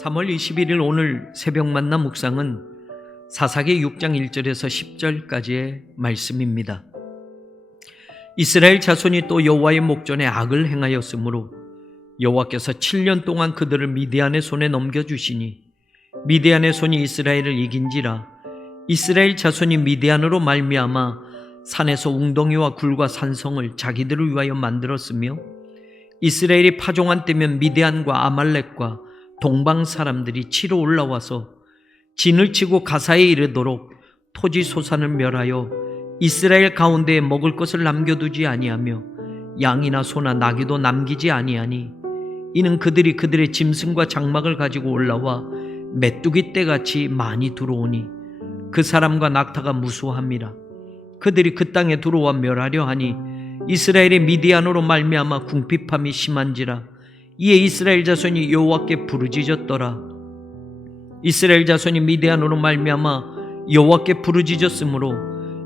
3월 21일 오늘 새벽 만나 묵상은 사사기 6장 1절에서 10절까지의 말씀입니다. 이스라엘 자손이 또 여호와의 목전에 악을 행하였으므로 여호와께서 7년 동안 그들을 미디안의 손에 넘겨주시니 미디안의 손이 이스라엘을 이긴지라. 이스라엘 자손이 미디안으로 말미암아 산에서 웅덩이와 굴과 산성을 자기들을 위하여 만들었으며 이스라엘이 파종한 때면 미디안과 아말렉과 동방 사람들이 치러 올라와서 진을 치고 가사에 이르도록 토지 소산을 멸하여 이스라엘 가운데에 먹을 것을 남겨두지 아니하며 양이나 소나 나귀도 남기지 아니하니 이는 그들이 그들의 짐승과 장막을 가지고 올라와 메뚜기 떼같이 많이 들어오니 그 사람과 낙타가 무수함이라. 그들이 그 땅에 들어와 멸하려 하니 이스라엘의 미디안으로 말미암아 궁핍함이 심한지라. 이에 이스라엘 자손이 여호와께 부르짖었더라. 이스라엘 자손이 미디안으로 말미암아 여호와께 부르짖었으므로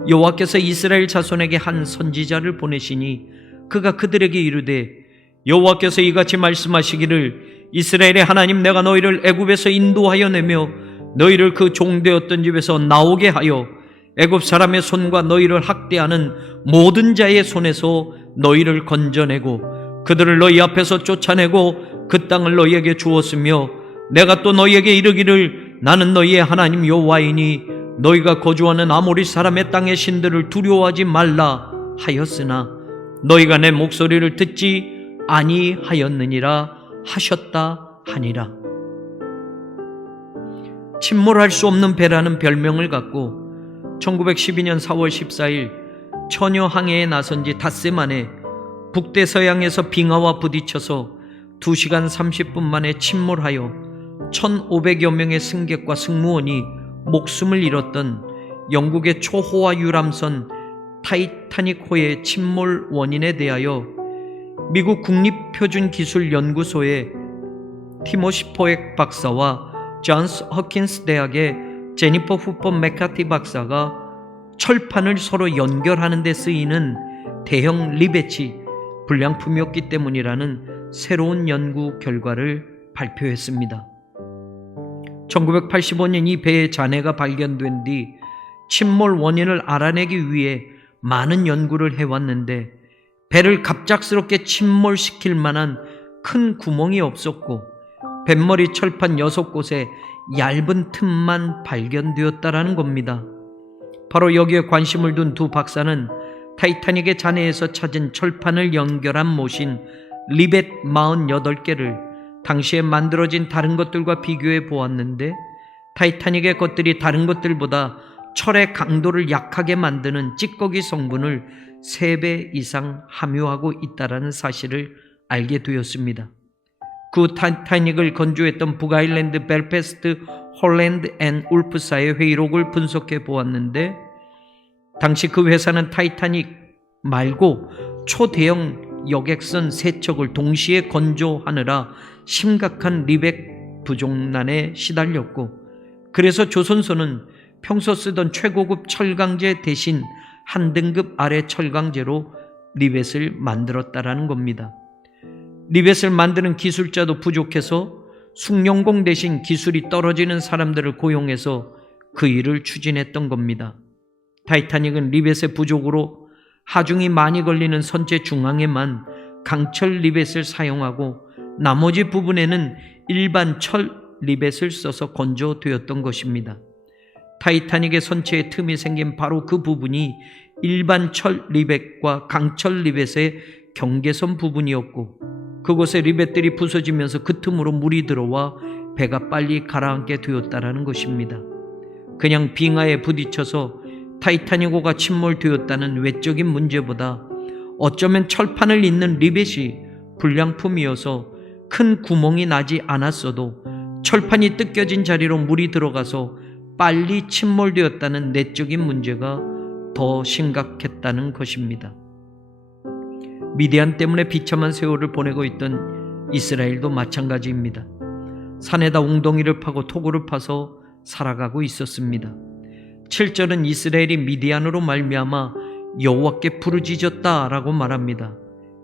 여호와께서 이스라엘 자손에게 한 선지자를 보내시니 그가 그들에게 이르되 여호와께서 이같이 말씀하시기를 이스라엘의 하나님 내가 너희를 애굽에서 인도하여 내며 너희를 그 종되었던 집에서 나오게 하여 애굽 사람의 손과 너희를 학대하는 모든 자의 손에서 너희를 건져내고 그들을 너희 앞에서 쫓아내고 그 땅을 너희에게 주었으며 내가 또 너희에게 이르기를 나는 너희의 하나님 여호와이니 너희가 거주하는 아모리 사람의 땅의 신들을 두려워하지 말라 하였으나 너희가 내 목소리를 듣지 아니하였느니라 하셨다 하니라. 침몰할 수 없는 배라는 별명을 갖고 1912년 4월 14일 처녀 항해에 나선 지 닷새 만에 북대서양에서 빙하와 부딪혀서 2시간 30분 만에 침몰하여 1,500여 명의 승객과 승무원이 목숨을 잃었던 영국의 초호화 유람선 타이타닉호의 침몰 원인에 대하여 미국 국립표준기술연구소의 티모시 포액 박사와 존스 허킨스 대학의 제니퍼 후퍼 맥카티 박사가 철판을 서로 연결하는 데 쓰이는 대형 리벳이 불량품이었기 때문이라는 새로운 연구 결과를 발표했습니다. 1985년 이 배의 잔해가 발견된 뒤 침몰 원인을 알아내기 위해 많은 연구를 해왔는데 배를 갑작스럽게 침몰시킬 만한 큰 구멍이 없었고 뱃머리 철판 6곳에 얇은 틈만 발견되었다라는 겁니다. 바로 여기에 관심을 둔 두 박사는 타이타닉의 잔해에서 찾은 철판을 연결한 못인 리벳 48개를 당시에 만들어진 다른 것들과 비교해 보았는데 타이타닉의 것들이 다른 것들보다 철의 강도를 약하게 만드는 찌꺼기 성분을 3배 이상 함유하고 있다는 사실을 알게 되었습니다. 그 타이타닉을 건조했던 북아일랜드 벨패스트 홀랜드 앤 울프사의 회의록을 분석해 보았는데 당시 그 회사는 타이타닉 말고 초대형 여객선 3척을 동시에 건조하느라 심각한 리벳 부족난에 시달렸고 그래서 조선소는 평소 쓰던 최고급 철강제 대신 한 등급 아래 철강제로 리벳을 만들었다라는 겁니다. 리벳을 만드는 기술자도 부족해서 숭늉공 대신 기술이 떨어지는 사람들을 고용해서 그 일을 추진했던 겁니다. 타이타닉은 리벳의 부족으로 하중이 많이 걸리는 선체 중앙에만 강철 리벳을 사용하고 나머지 부분에는 일반 철 리벳을 써서 건조되었던 것입니다. 타이타닉의 선체에 틈이 생긴 바로 그 부분이 일반 철 리벳과 강철 리벳의 경계선 부분이었고 그곳에 리벳들이 부서지면서 그 틈으로 물이 들어와 배가 빨리 가라앉게 되었다라는 것입니다. 그냥 빙하에 부딪혀서 타이타닉호가 침몰되었다는 외적인 문제보다 어쩌면 철판을 잇는 리벳이 불량품이어서 큰 구멍이 나지 않았어도 철판이 뜯겨진 자리로 물이 들어가서 빨리 침몰되었다는 내적인 문제가 더 심각했다는 것입니다. 미디안 때문에 비참한 세월을 보내고 있던 이스라엘도 마찬가지입니다. 산에다 웅덩이를 파고 토굴을 파서 살아가고 있었습니다. 7절은 이스라엘이 미디안으로 말미암아 여호와께 부르짖었다라고 말합니다.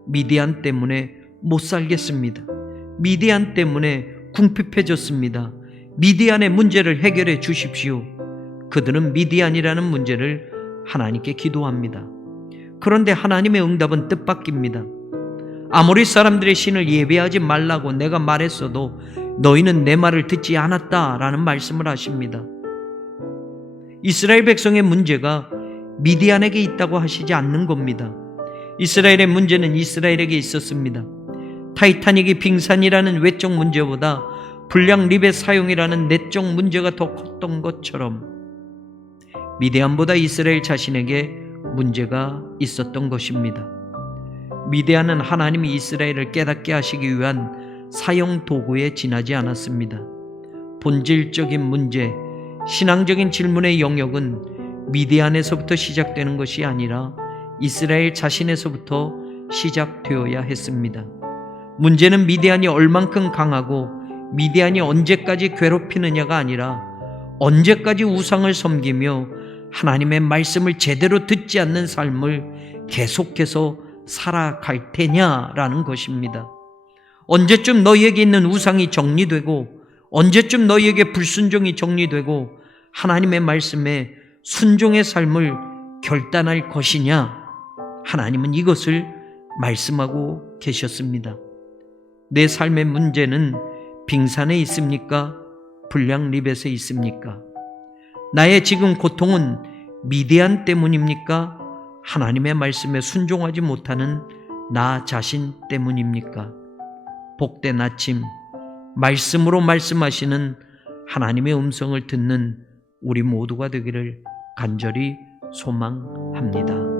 미디안 때문에 못 살겠습니다. 미디안 때문에 궁핍해졌습니다. 미디안의 문제를 해결해 주십시오. 그들은 미디안이라는 문제를 하나님께 기도합니다. 그런데 하나님의 응답은 뜻밖입니다. 아모리 사람들의 신을 예배하지 말라고 내가 말했어도 너희는 내 말을 듣지 않았다라는 말씀을 하십니다. 이스라엘 백성의 문제가 미디안에게 있다고 하시지 않는 겁니다. 이스라엘의 문제는 이스라엘에게 있었습니다. 타이타닉이 빙산이라는 외적 문제보다 불량 리벳 사용이라는 내적 문제가 더 컸던 것처럼 미디안보다 이스라엘 자신에게 문제가 있었던 것입니다. 미디안은 하나님이 이스라엘을 깨닫게 하시기 위한 사용 도구에 지나지 않았습니다. 본질적인 문제, 신앙적인 질문의 영역은 미디안에서부터 시작되는 것이 아니라 이스라엘 자신에서부터 시작되어야 했습니다. 문제는 미디안이 얼만큼 강하고 미디안이 언제까지 괴롭히느냐가 아니라 언제까지 우상을 섬기며 하나님의 말씀을 제대로 듣지 않는 삶을 계속해서 살아갈 테냐라는 것입니다. 언제쯤 너희에게 있는 우상이 정리되고 언제쯤 너희에게 불순종이 정리되고 하나님의 말씀에 순종의 삶을 결단할 것이냐? 하나님은 이것을 말씀하고 계셨습니다. 내 삶의 문제는 빙산에 있습니까? 불량 리벳에 있습니까? 나의 지금 고통은 미디안 때문입니까? 하나님의 말씀에 순종하지 못하는 나 자신 때문입니까? 복된 아침, 말씀으로 말씀하시는 하나님의 음성을 듣는 우리 모두가 되기를 간절히 소망합니다.